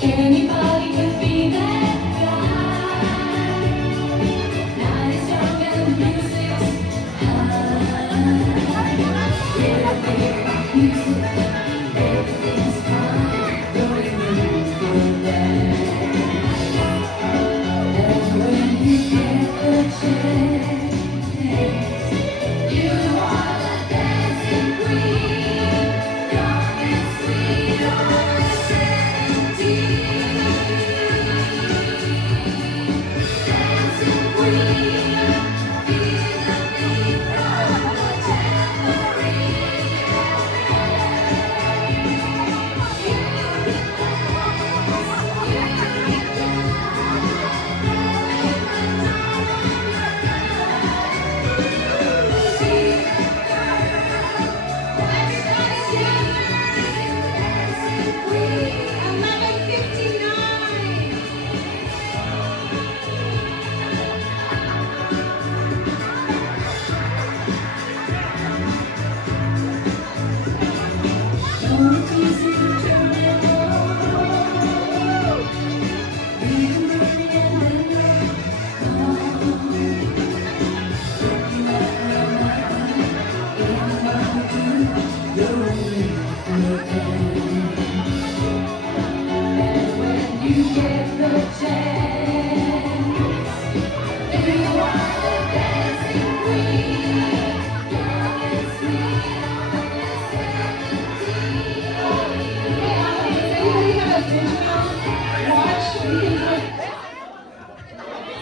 Anybody could be that guy. Night is young and music's high. Yeah, baby, music, everything's fine. Don't you go back. And when you get the chance, you are the dancing queen, young and sweet, oh, 17. Dancing queen, feel the beat from the tambourine. You get the chance. You are the dancing queen, young and sweet,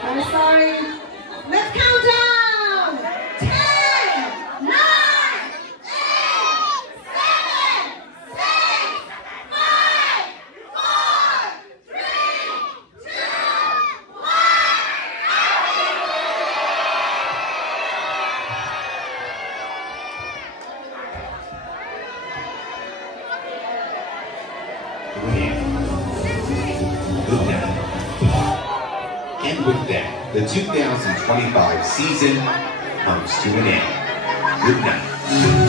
I'm sorry. Let's count down. 10, 9, 8, 7, 6, 5, 4, 3, 2, 1. And with that, the 2025 season comes to an end. Good night.